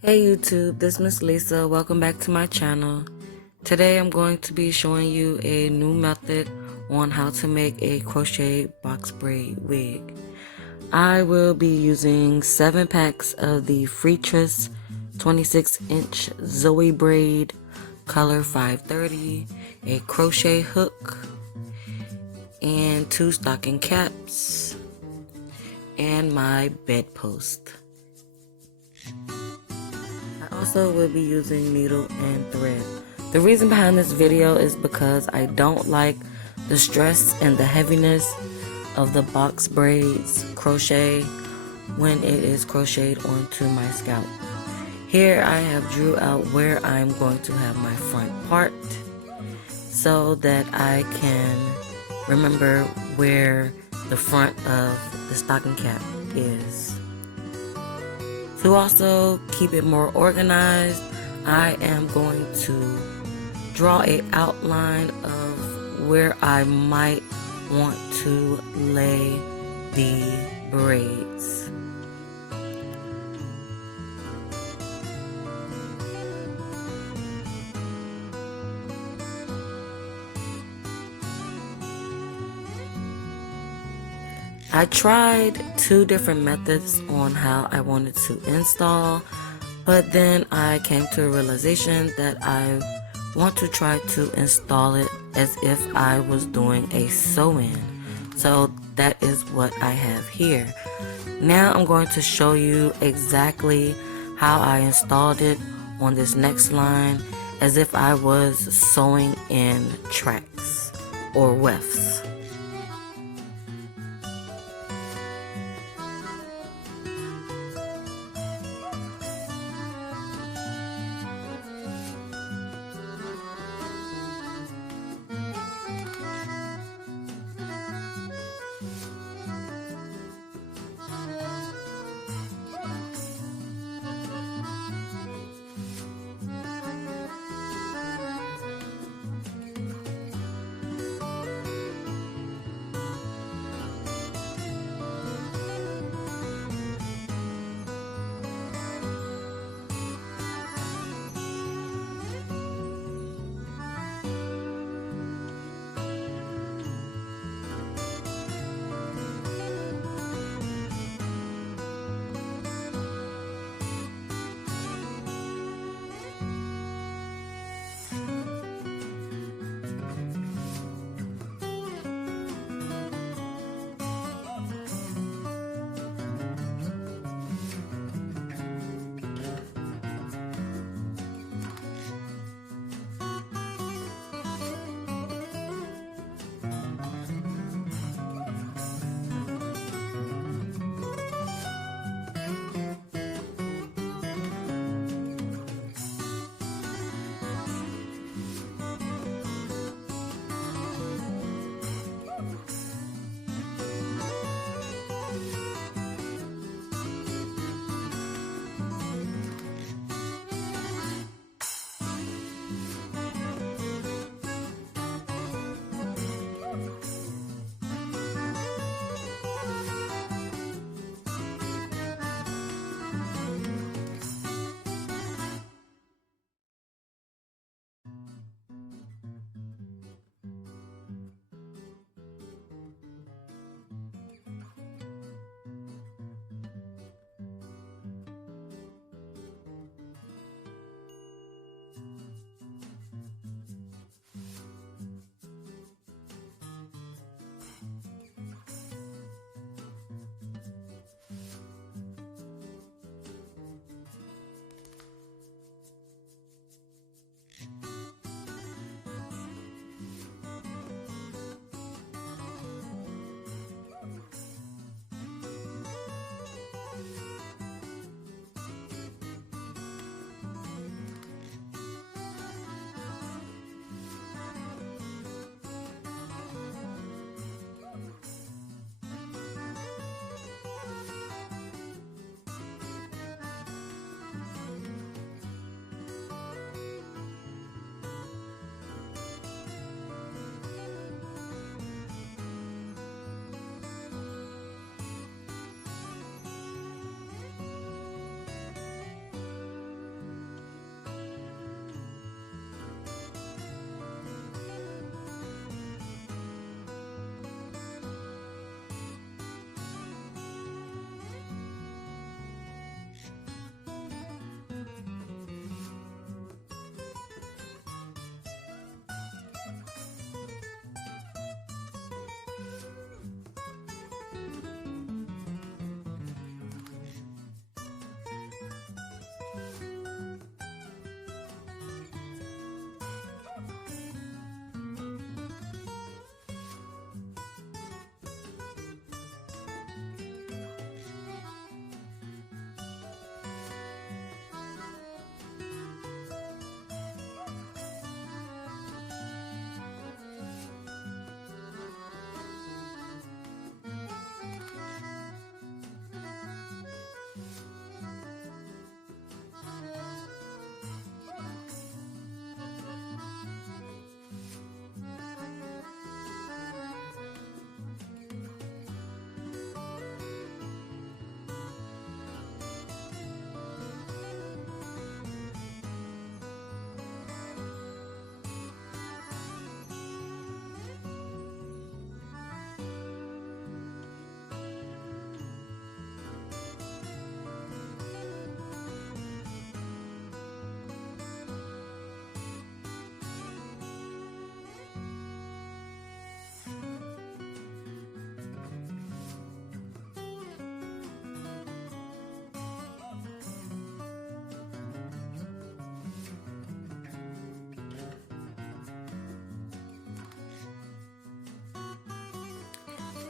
Hey YouTube, this is Miss Lisa. Welcome back to my channel. Today I'm going to be showing you a new method on how to make a crochet box braid wig. I will be using 7 packs of the FreeTress 26-inch Zoe braid, color 530, a crochet hook, and 2 stocking caps, and my bedpost. I also will be using needle and thread. The reason behind this video is because I don't like the stress and the heaviness of the box braids crochet when it is crocheted onto my scalp. Here I have drew out where I'm going to have my front part so that I can remember where the front of the stocking cap is. To also keep it more organized, I am going to draw an outline of where I might want to lay the braids. I tried 2 different methods on how I wanted to install, but then I came to a realization that I want to try to install it as if I was doing a sew-in. So that is what I have here. Now I'm going to show you exactly how I installed it on this next line as if I was sewing in tracks or wefts.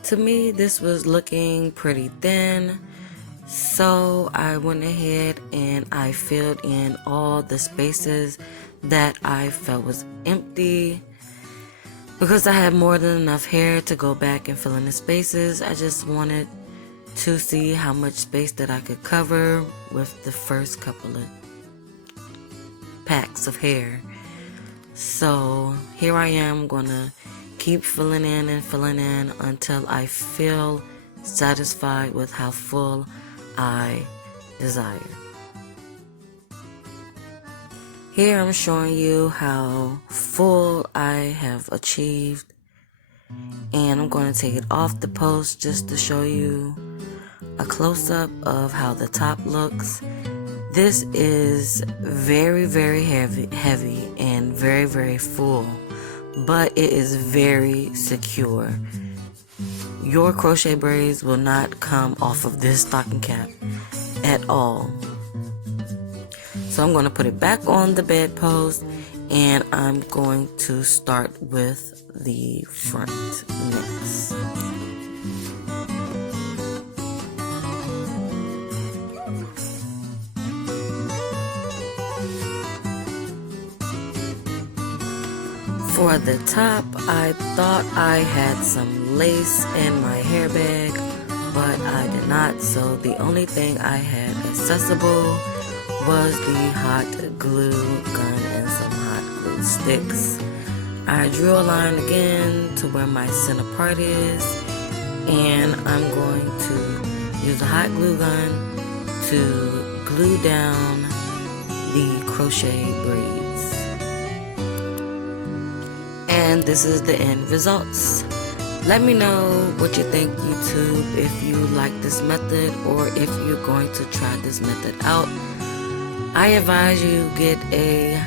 To me, this was looking pretty thin, so I went ahead and I filled in all the spaces that I felt was empty. Because I had more than enough hair to go back and fill in the spaces, I just wanted to see how much space that I could cover with the first couple of packs of hair. So here I am gonna keep filling in and filling in until I feel satisfied with how full I desire. Here I'm showing you how full I have achieved, and I'm going to take it off the post just to show you a close-up of how the top looks. This is very, very heavy and very, very full, but it is very secure. Your crochet braids will not come off of this stocking cap at all. So I'm going to put it back on the bedpost, and I'm going to start with the front next. For the top, I thought I had some lace in my hair bag, but I did not, so the only thing I had accessible was the hot glue gun and some hot glue sticks. I drew a line again to where my center part is, and I'm going to use a hot glue gun to glue down the crochet braids. And this is the end results. Let me know what you think, YouTube, if you like this method or if you're going to try this method out. I advise you get a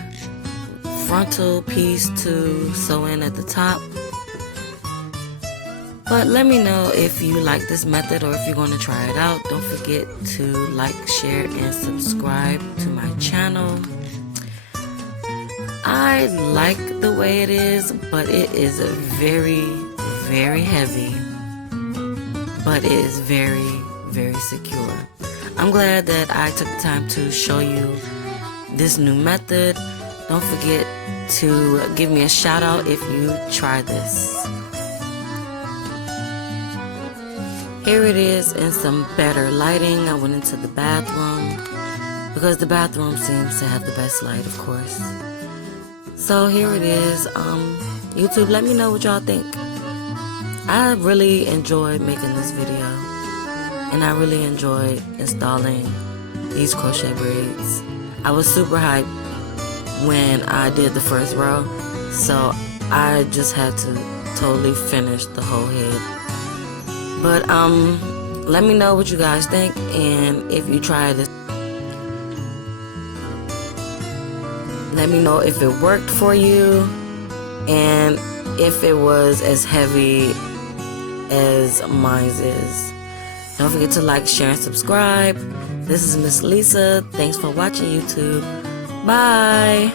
frontal piece to sew in at the top. But let me know if you like this method or if you're going to try it out. Don't forget to like, share, and subscribe to my channel. I like the way it is, but it is very, very heavy, but it is very, very secure. I'm glad that I took the time to show you this new method. Don't forget to give me a shout out if you try this. Here it is in some better lighting. I went into the bathroom because the bathroom seems to have the best light, of course. So here it is. YouTube, let me know what y'all think. I really enjoyed making this video, and I really enjoyed installing these crochet braids. I was super hyped when I did the first row, so I just had to totally finish the whole head. But let me know what you guys think, and if you try this, let me know if it worked for you and if it was as heavy as mine is. Don't forget to like, share, and subscribe. This is Miss Lisa. Thanks for watching, YouTube. Bye.